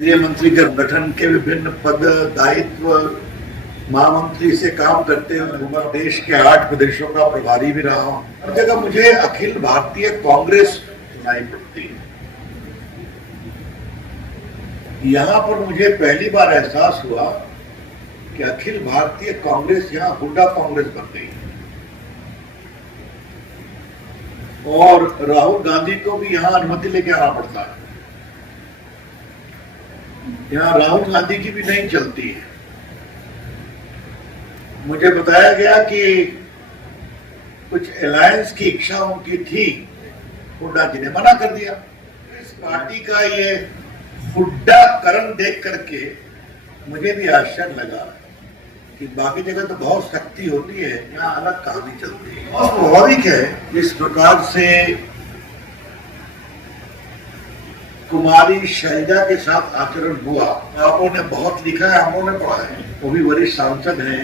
केंद्रीय मंत्री के गठन के विभिन्न पद दायित्व महामंत्री से काम करते हुए देश के 8 प्रदेशों का प्रभारी भी रहा हूं। हर जगह मुझे अखिल भारतीय कांग्रेस सुनाई पड़ती है। यहां पर मुझे पहली बार एहसास हुआ कि अखिल भारतीय कांग्रेस यहां हुड्डा कांग्रेस बन गई और राहुल गांधी को भी यहां अनुमति लेके आना पड़ता है। यहां राहुल गांधी की भी नहीं चलती है। मुझे बताया गया कि कुछ अलायंस की इच्छा उनकी थी, हुड्डा जी ने मना कर दिया। इस पार्टी का ये हुड्डाकरण देख करके मुझे भी आश्चर्य लगा कि बाकी जगह तो बहुत शक्ति होती है, यहाँ अलग कहानी चलती है। और स्वाभाविक है जिस प्रकार से कुमारी शैलजा के साथ आचरण हुआ। आपों ने बहुत लिखा है, हमों ने पढ़ा है। वो भी वरिष्ठ सांसद हैं,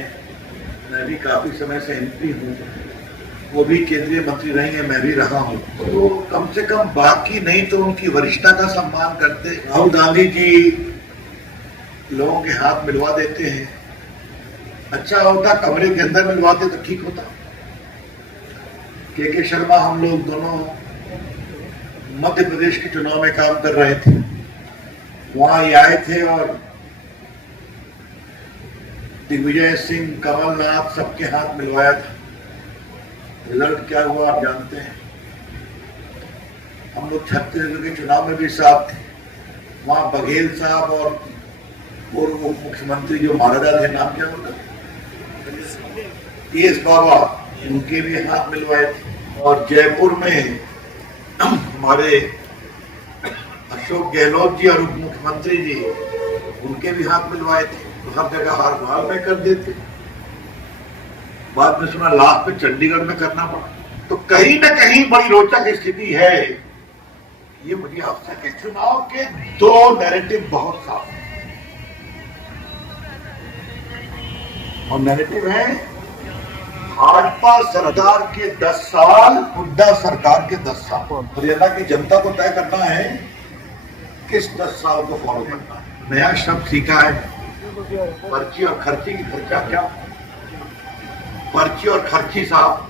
मैं भी काफी समय से एमपी हूँ, वो भी केंद्रीय मंत्री रही है, मैं भी रहा हूँ। तो कम से कम बाकी नहीं तो उनकी वरिष्ठता का सम्मान करते। राहुल गांधी जी लोगों के हाथ मिलवा देते हैं। अच्छा होता कमरे के अंदर मिलवाते तो ठीक होता। के शर्मा हम लोग दोनों मध्य प्रदेश के चुनाव में काम कर रहे थे, वहां ये आए थे और दिग्विजय सिंह, कमलनाथ सबके हाथ मिलवाया था। रिजल्ट क्या हुआ आप जानते हैं। हम लोग छत्तीसगढ़ के चुनाव में भी साथ थे। वहां बघेल साहब और पूर्व मुख्यमंत्री जो महाराजा थे, नाम क्या होता, टीएस बाबा, उनके भी हाथ मिलवाए थे। और जयपुर में हमारे अशोक गहलोत जी और उप मुख्यमंत्री जी, उनके भी हाथ मिलवाए थे। तो हर जगह हार गुहार में कर देते। बाद में सुना लास्ट में चंडीगढ़ में करना पड़ा। तो कहीं ना कहीं बड़ी रोचक स्थिति है। ये मुझे आपसे के चुनाव के दो नैरेटिव बहुत साफ है। और नैरेटिव है भाजपा सरकार के 10 साल, हुड्डा सरकार के 10 साल। हरियाणा की जनता को तय करना है किस 10 साल को फॉलो करना है। नया शब्द सीखा है, पर्ची और खर्ची की खर्चा क्या। पर्ची और खर्ची साहब,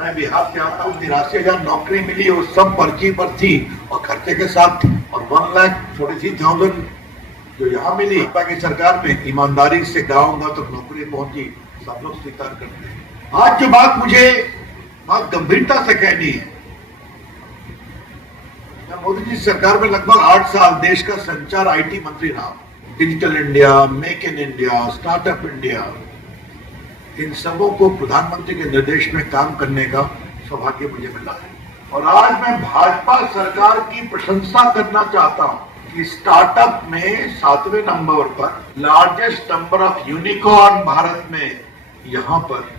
मैं बिहार से आता हूँ, 83,000 नौकरी मिली, वो सब पर्ची पर थी और खर्चे के साथ थी। और 1,43,000 जो यहाँ मिली की सरकार में, ईमानदारी से गाँव तक नौकरी पहुंची, सब लोग स्वीकार करते हैं। आज जो बात मुझे बहुत गंभीरता से कहनी है, मैं मोदी जी सरकार में लगभग 8 साल देश का संचार आईटी मंत्री रहा। Digital India, make in India, startup India, इन सबों को प्रधानमंत्री के निर्देश में काम करने का सौभाग्य मुझे मिला है। और आज मैं भाजपा सरकार की प्रशंसा करना चाहता हूं कि स्टार्टअप में 7वें नंबर पर largest number of unicorn Bharat में। यहां पर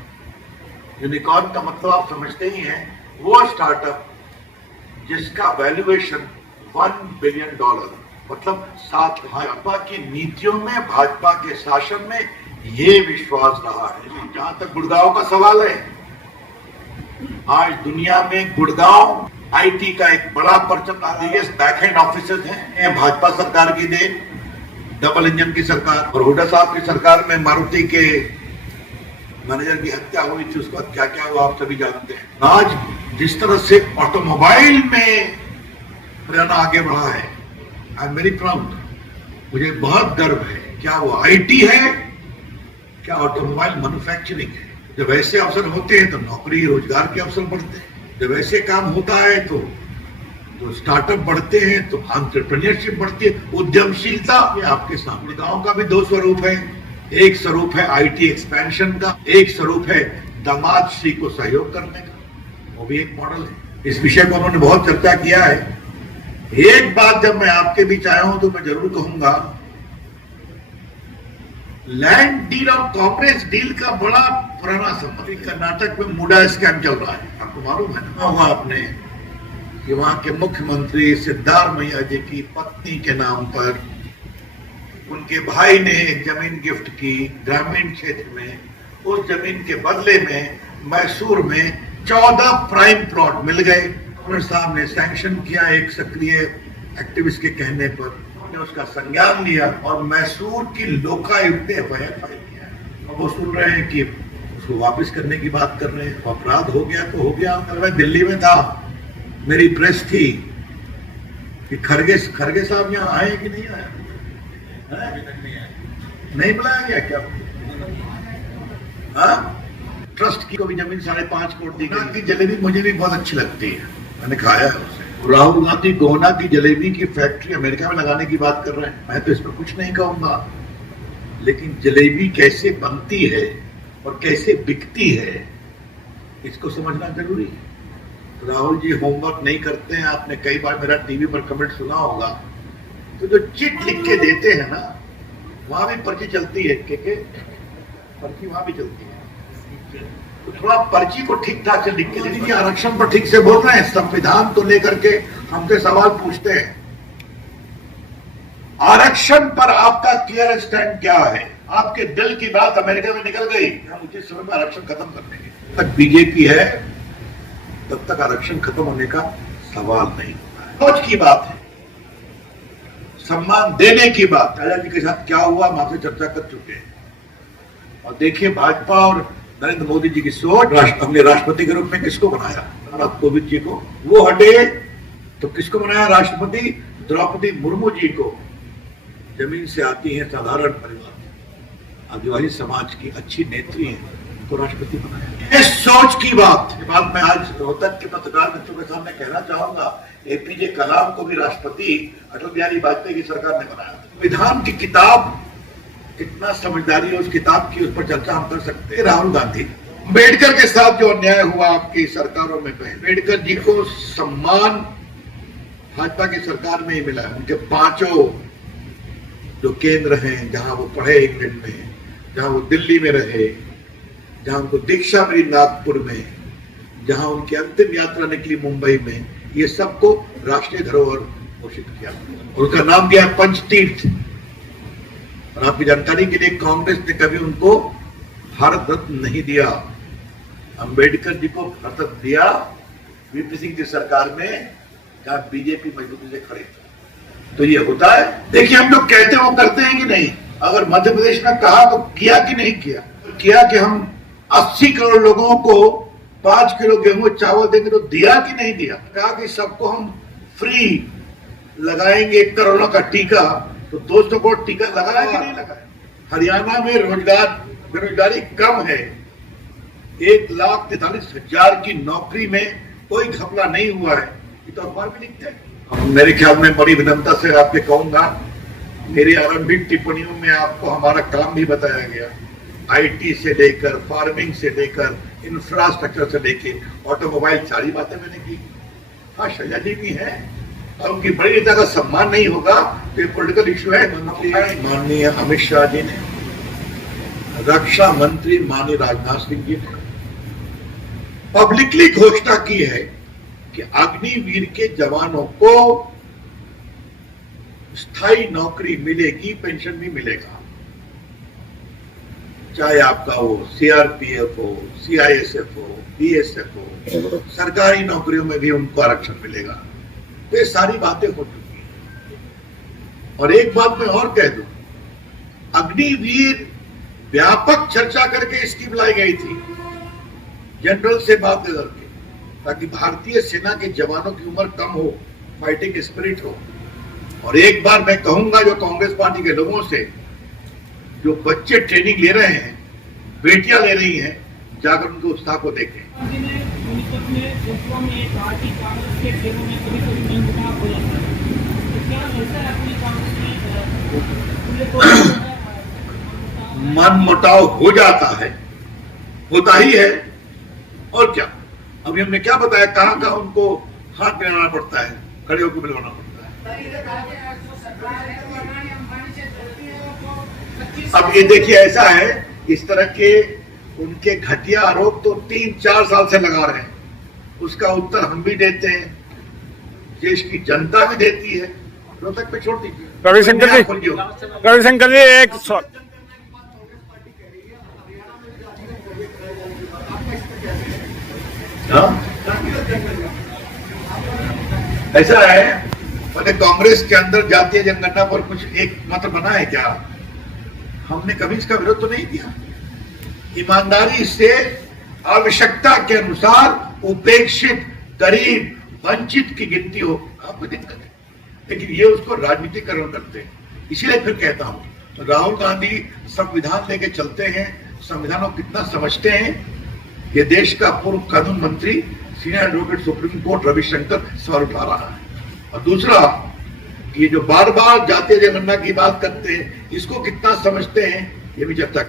यूनिकॉर्न का मतलब आप समझते ही हैं, वो स्टार्टअप जिसका वैल्यूएशन $1 बिलियन, मतलब 7। भाजपा की नीतियों में, भाजपा के शासन में ये विश्वास रहा है। जहां तक गुड़गांव का सवाल है, आज दुनिया में गुड़गांव आईटी का एक बड़ा परचम, बैकएंड ऑफिसेज हैं, भाजपा सरकार की देन, डबल इंजन की सरकार। और हुड्डा साहब की सरकार में मारुति के मैनेजर की हत्या हुई थी, उसका क्या क्या हुआ आप सभी जानते हैं। आज जिस तरह से ऑटोमोबाइल में हरियाणा आगे बढ़ा है, आई एम वेरी प्राउड, मुझे बहुत गर्व है। क्या वो आईटी है, क्या ऑटोमोबाइल मैन्युफैक्चरिंग है। जब ऐसे अवसर होते हैं तो नौकरी रोजगार के अवसर बढ़ते हैं। जब ऐसे काम होता है तो स्टार्टअप बढ़ते हैं, तो एंटरप्रेन्योरशिप बढ़ती है, उद्यमशीलता। ये आपके सामने गांव का भी 2 स्वरूप है। एक स्वरूप है आईटी एक्सपेंशन का, एक स्वरूप है दामाद श्री को सहयोग करने का, वो भी एक मॉडल है। इस विषय को उन्होंने बहुत चर्चा किया है। एक बात जब मैं आपके बीच आया हूं तो मैं जरूर कहूंगा, लैंड डील और कांग्रेस डील का बड़ा पुराना संबंध। कर्नाटक में मुडा स्कैम चल रहा है, आपको मालूम है ना। हुआ आपने कि वहां के मुख्यमंत्री सिद्धारमैया जी की पत्नी के नाम पर उनके भाई ने एक जमीन गिफ्ट की ग्रामीण क्षेत्र में। उस जमीन के बदले में मैसूर में 14 प्राइम प्लॉट मिल गए। गवर्नर साहब ने सैंक्शन किया एक सक्रिय एक्टिविस्ट के कहने पर। कोर्ट ने उसका संज्ञान लिया और मैसूर की लोकायुक्त ने एफआईआर फाइल किया। अब वो सुन रहे हैं कि उसको वापस करने की बात कर रहे हैं। अपराध हो गया तो हो गया। अगर मैं दिल्ली में था, मेरी प्रेस थी कि खरगे साहब यहाँ आए कि नहीं आए? नहीं बुलाया गया क्या? ट्रस्ट की को भी जमीन 5.5 करोड़ दी गई की जलेबी मुझे भी बहुत अच्छी लगती है, मैंने खाया है उसे। राहुल गांधी गोहना की जलेबी की फैक्ट्री अमेरिका में लगाने की बात कर रहे हैं। मैं तो इसमें कुछ नहीं कहूंगा, लेकिन जलेबी कैसे बनती है और कैसे बिकती है इसको समझना जरूरी है। राहुल जी होमवर्क नहीं करते हैं। आपने कई बार मेरा टीवी पर कमेंट सुना होगा। तो जो चिट लिख के देते हैं ना, वहां भी पर्ची चलती है, के पर्ची वहां भी चलती है। तो थोड़ा पर्ची को ठीक ठाक से लिख के दे दीजिए। आरक्षण पर ठीक से बोल रहे हैं, संविधान को लेकर के हमसे सवाल पूछते हैं। आरक्षण पर आपका क्लियर स्टैंड क्या है? आपके दिल की बात अमेरिका में निकल गई, हम उचित समय में आरक्षण खत्म कर देंगे। तक बीजेपी है तब तक आरक्षण खत्म होने का सवाल नहीं होता है। सोच की बात है, सम्मान देने की बात। राजा जी के साथ क्या हुआ हम आपसे चर्चा कर चुके हैं। और देखिए भाजपा और नरेंद्र मोदी जी की सोच। हमने राष्ट्रपति के रूप में किसको बनाया? रामनाथ कोविंद जी को। वो हटे तो किसको बनाया? राष्ट्रपति द्रौपदी मुर्मू जी को। जमीन से आती है, साधारण परिवार, आदिवासी समाज की अच्छी नेत्री है, उनको राष्ट्रपति बनाया। इस सोच की बात मैं आज रोहतक के पत्रकार मित्रों के सामने कहना चाहूंगा। एपीजे कलाम को भी राष्ट्रपति अटल बिहारी वाजपेयी की सरकार ने बनाया। संविधान की किताब, कितना समझदारी है उस किताब की, उस पर चर्चा हम कर सकते हैं। राहुल गांधी, अम्बेडकर के साथ जो अन्याय हुआ आपकी सरकारों में, अम्बेडकर जी को सम्मान भाजपा की सरकार में ही मिला है। उनके 5 जो केंद्र हैं, जहां वो पढ़े इंग्लैंड में, जहां वो दिल्ली में रहे, जहां उनको दीक्षा मिली नागपुर में, जहां उनकी अंतिम यात्रा निकली मुंबई में, ये सबको राष्ट्रीय धरोहर घोषित किया। उनका नाम दिया पंचतीर्थ। और आपकी जानकारी के लिए कांग्रेस ने कभी उनको भारत रत्न नहीं दिया। अंबेडकर जी को भारत रत्न दिया वीपी सिंह की सरकार में, जहां बीजेपी मजबूती से खड़े थे। तो ये होता है। देखिए हम लोग कहते हैं वो करते हैं कि नहीं। अगर मध्य प्रदेश में कहा तो किया कि नहीं किया? किया कि हम 80 करोड़ लोगों को 5 किलो गेहूं चावल देंगे, तो दिया कि नहीं दिया? कहा कि सबको हम फ्री लगाएंगे 1 करोड़ का टीका, तो 200 करोड़ टीका लगाया कि नहीं लगाया? हरियाणा में बेरोजगारी कम है। 1,43,000 की नौकरी में कोई घपला नहीं हुआ है। ये तो अखबार में लिखते हैं। मेरे ख्याल में बड़ी विनम्रता से आपके कहूंगा, मेरी आरंभिक टिप्पणियों में आपको हमारा काम भी बताया गया। आईटी से लेकर, फार्मिंग से लेकर, इंफ्रास्ट्रक्चर से लेकर ऑटोमोबाइल, सारी बातें मैंने की। हाँ, शैला जी भी है। और उनकी बड़ी नेता का सम्मान नहीं होगा तो ये पॉलिटिकल इश्यू है। माननीय अमित शाह जी ने, रक्षा मंत्री माननीय राजनाथ सिंह जी ने पब्लिकली घोषणा की है कि अग्निवीर के जवानों को स्थायी नौकरी मिलेगी, पेंशन भी मिलेगा। चाहे आपका वो सीआरपीएफ हो, सीआईएसएफ हो, बीएसएफ हो, सरकारी नौकरियों में भी उनको आरक्षण मिलेगा। तो ये सारी बातें हो चुकी हैं। और एक बात मैं और कह दूं, अग्निवीर व्यापक चर्चा करके स्कीम लाई गई थी, जनरल से बात करके, ताकि भारतीय सेना के जवानों की उम्र कम हो, फाइटिंग स्पिरिट हो। और एक बार मैं कहूंगा जो कांग्रेस पार्टी के लोगों से, जो बच्चे ट्रेनिंग ले रहे हैं, बेटियां ले रही हैं, जाकर उनके उत्साह को देखें। मन मुटाव हो जाता है, होता ही है, और क्या। अभी हमने क्या बताया, कहां कहां उनको हाथ मिलाना पड़ता है, खड़े होकर मिलवाना पड़ता है। अब ये देखिए, ऐसा है, इस तरह के उनके घटिया आरोप तो 3-4 साल से लगा रहे हैं। उसका उत्तर हम भी देते हैं, देश की जनता भी देती है। रोहतक पे छोड़ दीजिए। रविशंकर जी एक ऐसा है बोले कांग्रेस के अंदर जातीय जनगणना पर कुछ एक मत बना है क्या? हमने कभी इसका विरोध तो नहीं किया। ईमानदारी से आवश्यकता के अनुसार उपेक्षित, गरीब, वंचित की गिनती हो, आपको दिक्कत है, लेकिन ये उसको राजनीतिकरण करते हैं। इसीलिए फिर कहता हूं, तो राहुल गांधी संविधान लेके चलते हैं, संविधान को कितना समझते हैं, ये देश का पूर्व कानून मंत्री senior advocate supreme court Ravishankar सवाल उठा रहा है। और दूसरा, ये जो बार बार जातीय जनगणना की बात करते हैं, इसको कितना समझते हैं, ये भी चर्चा